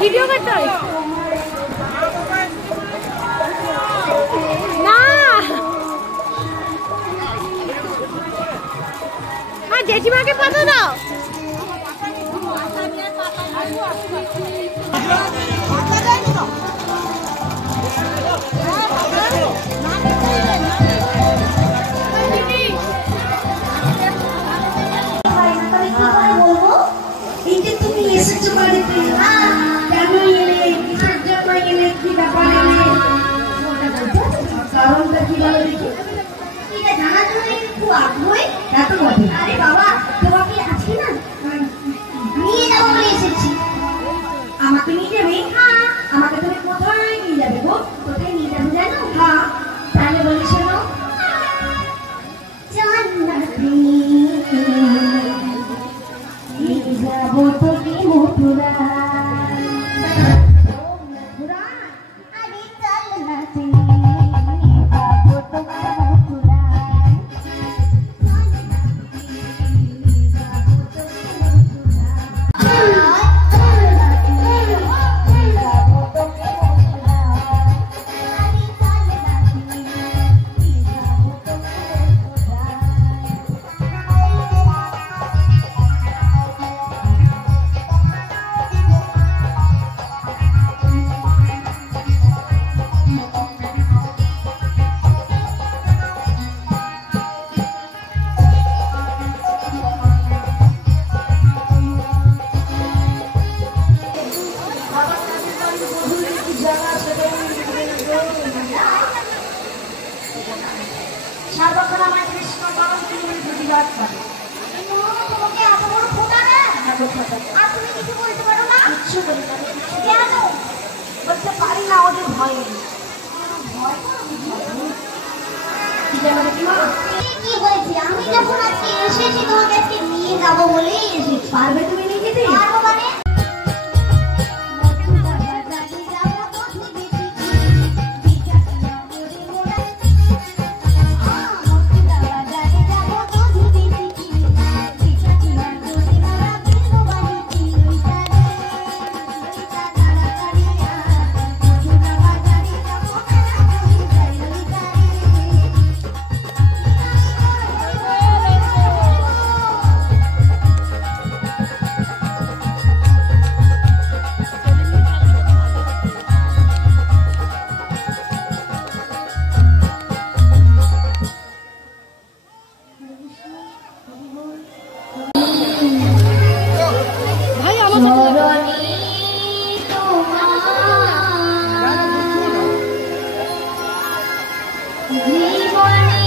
Video করতে হয় না জেঠিমাকে পাতা দাও আরে বাবা তোমাকে আজকে না নিয়ে যাবো বলে এসেছি। আমাকে নিয়ে যাবে? হ্যাঁ। আমাকে তুমি কোথায় নিয়ে যাবে গো? কোথায় নিয়ে যাবো জানো? হ্যাঁ। তাহলে বলি শোনো, জান্নাতে নিয়ে যাবো তোকে মথুরা। আমি যখন আজকে এসেছি তোমাকে আজকে নিয়ে যাবো বলেই এসেছি। পারবে তুমি নিয়ে যেতে? পারবো মানে জীবনে